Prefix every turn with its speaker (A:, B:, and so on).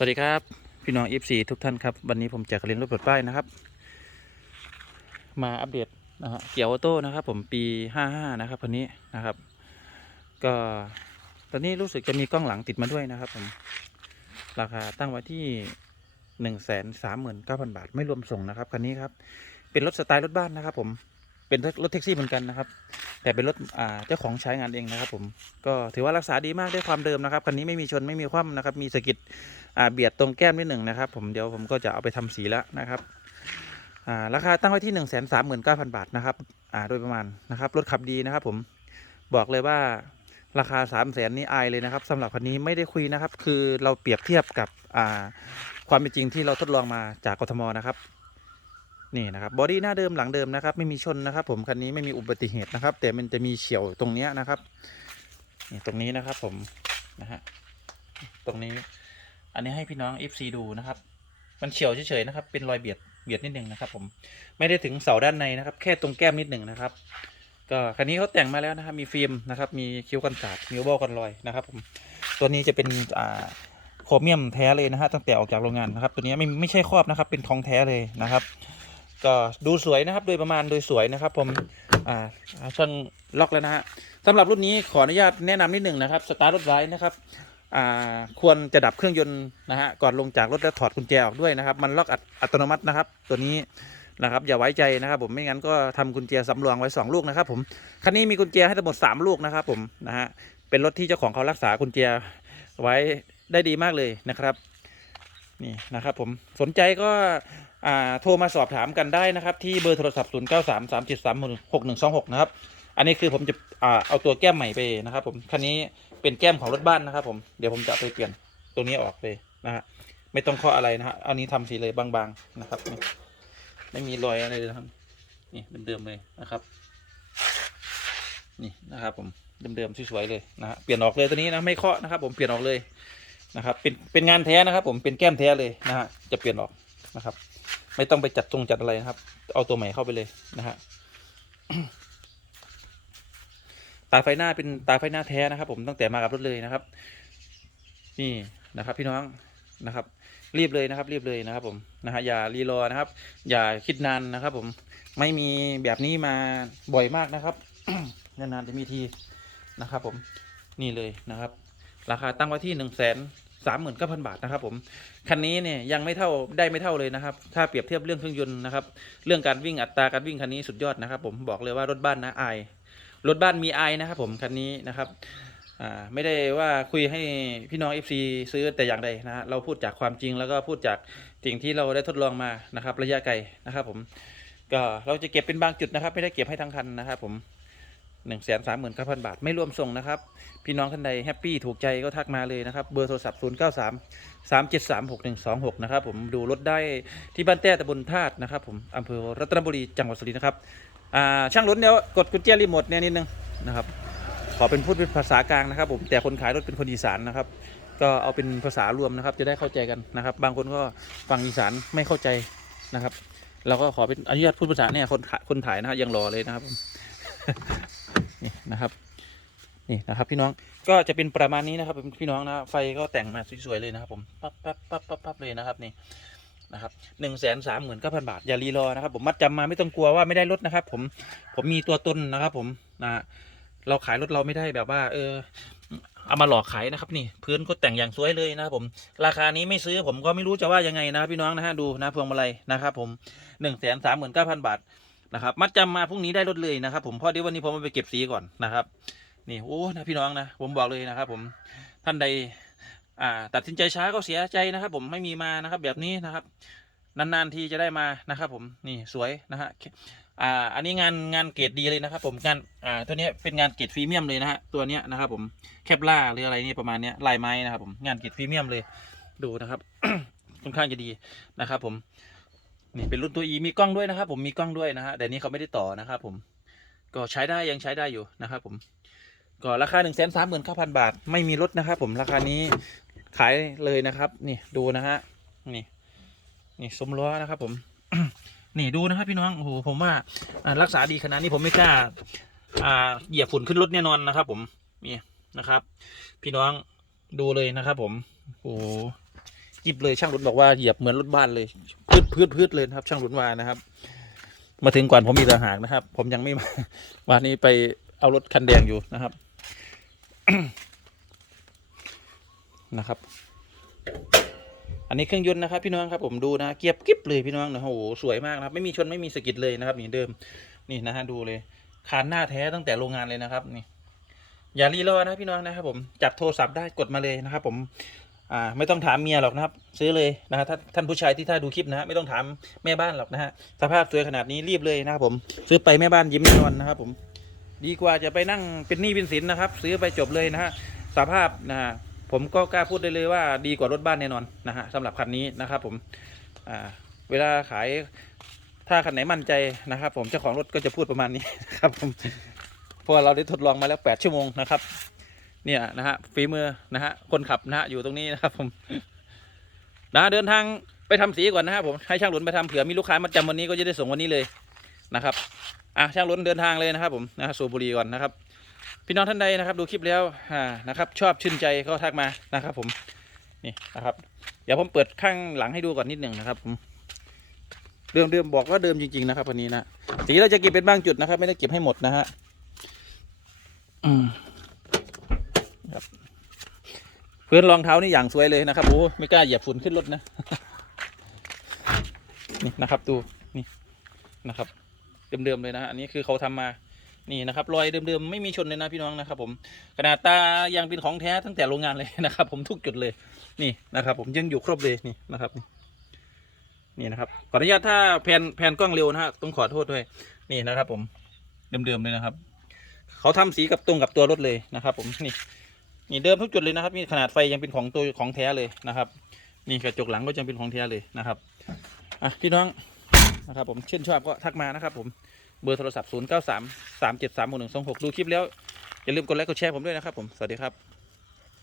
A: สวัสดีครับ พี่น้อง F4 ทุกท่านครับ วันนี้ผมจากเรียนรถปลดป้ายนะครับ มาอัปเดตนะฮะเกียวออโต้นะครับ ผมปี 55 นะครับคันนี้นะครับ ก็ตอนนี้รู้สึกจะมีกล้องหลังติดมาด้วยนะครับ ผมราคาตั้งไว้ที่ 1 3 9 0 0 0 บาท ไม่รวมส่งนะครับคันนี้ครับ เป็นรถสไตล์รถบ้านนะครับ ผม เป็นรถแท็กซี่เหมือนกันนะครับ แต่เป็นรถเจ้าของใช้งานเองนะครับ ผมก็ถือว่ารักษาดีมากด้วยความเดิมนะครับคันนี้ไม่มีชนไม่มีคว่ำนะครับ มีสะกิดเบียดตรงแก้มนิดหนึ่งนะครับ ผมเดี๋ยวผมก็จะเอาไปทำสีแล้วนะครับราคาตั้งไว้ที่หนึ่งแสนสามหมื่นเก้าพันบาทนะครับโดยประมาณนะครับรถขับดีนะครับ ผมบอกเลยว่าราคาสามแสนนี้อายเลยนะครับสำหรับคันนี้ไม่ได้คุยนะครับ คือเราเปรียบเทียบกับความเป็นจริงที่เราทดลองมาจากกทมนะครับ นี่นะครับบอดี้หน้าเดิมหลังเดิมนะครับ ไม่มีชนนะครับ ผมคันนี้ไม่มีอุบัติเหตุนะครับ แต่มันจะมีเฉียวตรงเนี้ยนะครับนี่ตรงนี้นะครับ ผมนะฮะตรงนี้ อันนี้ให้พี่น้อง FC ดูนะครับ มันเฉียวเฉยๆนะครับ เป็นรอยเบียดเบียดนิดหนึ่งนะครับ ผมไม่ได้ถึงเสาด้านในนะครับ แค่ตรงแก้มนิดหนึ่งนะครับ ก็คันนี้เขาแต่งมาแล้วนะครับ มีฟิล์มนะครับ มีคิ้วกันสาดมีโอเวอร์กันรอยนะครับ ผมตัวนี้จะเป็นอ่าโครเมียมแท้เลยนะฮะตั้งแต่ออกจากโรงงานนะครับ ตัวนี้ไม่ไม่ใช่ครอบนะครับ เป็นของแท้เลยนะครับ ก็ดูสวยนะครับ โดยประมาณโดยสวยนะครับ ผมอ่าช่างล็อกแล้วนะฮะสำหรับรุ่นนี้ขออนุญาตแนะนำนิดหนึ่งนะครับสตาร์ทรถไว้นะครับอ่าควรจะดับเครื่องยนต์นะฮะก่อนลงจากรถแล้วถอดกุญแจออกด้วยนะครับ มันล็อกอัตโนมัตินะครับ ตัวนี้นะครับอย่าไว้ใจนะครับผมไม่งั้นก็ทำกุญแจสำรองไว้สองลูกนะครับผมคันนี้มีกุญแจให้ทั้งหมดสามลูกนะครับผมนะฮะเป็นรถที่เจ้าของเขารักษากุญแจไว้ได้ดีมากเลยนะครับนี่นะครับผมสนใจก็ โทรมาสอบถามกันได้นะครับ ที่เบอร์โทรศัพท์ 0 9 3 3 7 3 6 1 2 6 นะครับ อันนี้คือผมจะอ่าเอาตัวแก้มใหม่ไปนะครับ ผมคันนี้เป็นแก้มของรถบ้านนะครับ ผมเดี๋ยวผมจะไปเปลี่ยนตัวนี้ออกเลยนะฮะไม่ต้องเคาะอะไรนะฮะเอานี้ทำสีเลยบางๆนะครับ ไม่มีรอยอะไรเลยครับนี่เป็นเดิมเลยนะครับ นี่นะครับ ผมเดิมๆสวยๆเลยนะฮะเปลี่ยนออกเลยตัวนี้นะไม่เคาะนะครับ ผมเปลี่ยนออกเลยนะครับ เป็นเป็นงานแท้นะครับ ผมเป็นแก้มแท้เลยนะฮะจะเปลี่ยนออกนะครับ ไม่ต้องไปจัดตรงจัดอะไรนะครับ เอาตัวใหม่เข้าไปเลยนะฮะตาไฟหน้าเป็นตาไฟหน้าแท้นะครับ ผมตั้งแต่มากับรถเลยนะครับ นี่นะครับ พี่น้องนะครับ รีบเลยนะครับ รีบเลยนะครับ ผมนะฮะอย่ารีรอนะครับ อย่าคิดนานนะครับ ผมไม่มีแบบนี้มาบ่อยมากนะครับนานๆจะมีทีนะครับ ผมนี่เลยนะครับ ราคาตั้งไว้ที่หนึ่งแสน สามหมื่นเก้าพันบาทนะครับผม คันนี้เนี่ยยังไม่เท่าได้ไม่เท่าเลยนะครับ ถ้าเปรียบเทียบเรื่องเครื่องยนต์นะครับ เรื่องการวิ่งอัตราการวิ่งคันนี้สุดยอดนะครับ ผมบอกเลยว่ารถบ้านนะไอรถบ้านมีไอนะครับผมคันนี้นะครับอ่าไม่ได้ว่าคุยให้พี่น้อง FC ซื้อแต่อย่างใดนะฮะเราพูดจากความจริงแล้วก็พูดจากสิ่งที่เราได้ทดลองมานะครับ ระยะไกลนะครับ ผมก็เราจะเก็บเป็นบางจุดนะครับ ไม่ได้เก็บให้ทั้งคันนะครับ ผม หนึ่งแสนสามหมื่นเก้าพันบาท ไม่รวมส่งนะครับ พี่น้องท่านใดแฮปปี้ถูกใจก็ทักมาเลยนะครับ เบอร์โทรศัพท์0 9 3 3 7 3 6 1 2 6นะครับผมดูรถได้ที่บ้านแต้ตำบลธาตุนะครับผมอำเภอรัตนบุรีจังหวัดสุรินทร์นะครับอ่าช่างรถเดี๋ยกดกุญแจรีโมทเนี่ยนิดนึงนะครับขอเป็นพูดเป็นภาษากลางนะครับ ผมแต่คนขายรถเป็นคนอีสานนะครับ ก็เอาเป็นภาษารวมนะครับ จะได้เข้าใจกันนะครับ บางคนก็ฟังอีสานไม่เข้าใจนะครับเราก็ขอเป็นอนุญาตพูดภาษาเนี่ยคนคนถ่ายนะฮะยังรอเลยนะครับ นี่นะครับ นี่นะครับพี่น้องก็จะเป็นประมาณนี้นะครับพี่น้องนะไฟก็แต่งมาสวยๆเลยนะครับผมปั๊บปั๊บปั๊บปั๊บปั๊บเลยนะครับนี่นะครับหนึ่งแสนสามหมื่นเก้าพันบาท อย่ารีรอนะครับ ผมมัดจำมาไม่ต้องกลัวว่าไม่ได้ลดนะครับ ผมผมมีตัวตนนะครับ ผมนะเราขายรถเราไม่ได้แบบว่า เออเอามาหลอกขายนะครับนี่พื้นก็แต่งอย่างสวยเลยนะครับผม ราคานี้ไม่ซื้อผมก็ไม่รู้จะว่ายังไงนะพี่น้องนะฮะดูนะพวงมาลัยนะครับ ผมหนึ่งแสนสามหมื่นเก้าพันบาท นะครับ มัดจำมาพรุ่งนี้ได้รถเลยนะครับ ผมเพราะเดี๋ยววันนี้ผมไปเก็บสีก่อนนะครับ นี่โอ้นะพี่น้องนะผมบอกเลยนะครับ ผมท่านใดอ่าตัดสินใจช้าก็เสียใจนะครับ ผมไม่มีมานะครับ แบบนี้นะครับ นานๆทีจะได้มานะครับ ผมนี่สวยนะฮะอ่าอันนี้งานงานเกรดดีเลยนะครับ ผมงานอ่าตัวนี้เป็นงานเกรดพรีเมียมเลยนะฮะตัวนี้นะครับ ผมแคปล่าหรืออะไรนี่ประมาณนี้ลายไม้นะครับ ผมงานเกรดพรีเมียมเลยดูนะครับค่อนข้างจะดีนะครับ ผม นี่เป็นรุ่นตัว E มีกล้องด้วยนะครับ ผมมีกล้องด้วยนะฮะแต่นี้เขาไม่ได้ต่อนะครับผมก็ใช้ได้ยังใช้ได้อยู่นะครับผมก็ราคาหนึ่งแสนสามหมื่นเก้าพันบาท ไม่มีลดนะครับผมราคานี้ขายเลยนะครับนี่ดูนะฮะนี่นี่สมล้อนะครับผมนี่ดูนะครับพี่น้องโอ้โหผมว่ารักษาดีขนาดนี้ผมไม่กล้าเหยียบฝุ่นขึ้นรถแน่นอนนะครับ ผมนี่นะครับ พี่น้องดูเลยนะครับ ผมโอ้โห กิบเลยช่างรุนบอกว่าเหยียบเหมือนรถบ้านเลยพืดพืดพืดเลยนะครับ ช่างรุนวานะครับ มาถึงก่อนผมมีต่างหากนะครับ ผมยังไม่มาวันนี้ไปเอารถคันแดงอยู่นะครับนะครับ อันนี้เครื่องยนต์นะครับ พี่น้องครับผมดูนะเกียบกิบเลยพี่น้องนะโอ้โหสวยมากนะครับ ไม่มีชนไม่มีสกิดเลยนะครับนี่เดิมนี่นะฮะดูเลยคานหน้าแท้ตั้งแต่โรงงานเลยนะครับ นี่ อย่ารีรอนะพี่น้องนะครับผมจับโทรศัพท์ได้กดมาเลยนะครับ ผม อ่าไม่ต้องถามเมียหรอกนะครับ ซื้อเลยนะฮะถ้าท่านผู้ชายที่ถ้าดูคลิปนะฮะไม่ต้องถามแม่บ้านหรอกนะฮะสภาพสวยขนาดนี้รีบเลยนะครับผมซื้อไปแม่บ้านยิ้มแน่นอนนะครับผมดีกว่าจะไปนั่งเป็นหนี้เป็นสินนะครับ ซื้อไปจบเลยนะฮะสภาพนะฮะผมก็กล้าพูดได้เลยว่าดีกว่ารถบ้านแน่นอนนะฮะสำหรับคันนี้นะครับผมอ่าเวลาขายถ้าคันไหนมั่นใจนะครับ ผมเจ้าของรถก็จะพูดประมาณนี้นะครับผมเพราะเราได้ทดลองมาแล้ว 8 ชั่วโมงนะครับ เนี่ยนะฮะฝีมือนะฮะคนขับนะฮะอยู่ตรงนี้นะครับผมนะเดินทางไปทำสีก่อนนะครับผมให้ช่างหลุนไปทำเผื่อมีลูกค้ามาจำวันนี้ก็จะได้ส่งวันนี้เลยนะครับอะช่างหลุนเดินทางเลยนะครับผมนะสูบบุหรีก่อนนะครับ พี่น้องท่านใดนะครับ ดูคลิปแล้วอ่านะครับ ชอบชื่นใจก็ทักมานะครับ ผมนี่นะครับ เดี๋ยวผมเปิดข้างหลังให้ดูก่อนนิดหนึ่งนะครับผมเดิมเดิมบอกว่าเดิมจริง ๆ นะครับวันนี้นะสีเราจะเก็บเป็นบางจุดนะครับ ไม่ได้เก็บให้หมดนะฮะอืม พื้นรองเท้านี่อย่างสวยเลยนะครับโอ้ไม่กล้าเหยียบฝุ่นขึ้นรถนะนี่นะครับดูนี่นะครับเดิมๆเลยนะอันนี้คือเขาทำมานี่นะครับรอยเดิมๆไม่มีชนเลยนะพี่น้องนะครับ ผมขนาดตายังเป็นของแท้ตั้งแต่โรงงานเลยนะครับ ผมทุกจุดเลยนี่นะครับ ผมยังอยู่ครบเลยนี่นะครับนี่นะครับขออนุญาตถ้าแผนแผนกล้องเร็วนะฮะต้องขอโทษด้วยนี่นะครับ ผมเดิมๆเลยนะครับ เขาทำสีกับตรงกับตัวรถเลยนะครับ ผมนี่ นี่เดิมทุกจุดเลยนะครับ นี่ขนาดไฟยังเป็นของตัวของแท้เลยนะครับ นี่กระจกหลังก็ยังเป็นของแท้เลยนะครับอะพี่น้องนะครับ ผมชื่นชอบก็ทักมานะครับ ผมเบอร์โทรศัพท์ 0 9 3 3 7 3 1 2 6 ดูคลิปแล้ว อย่าลืมกดไลค์กดแชร์ผมด้วยนะครับผม สวัสดีครับ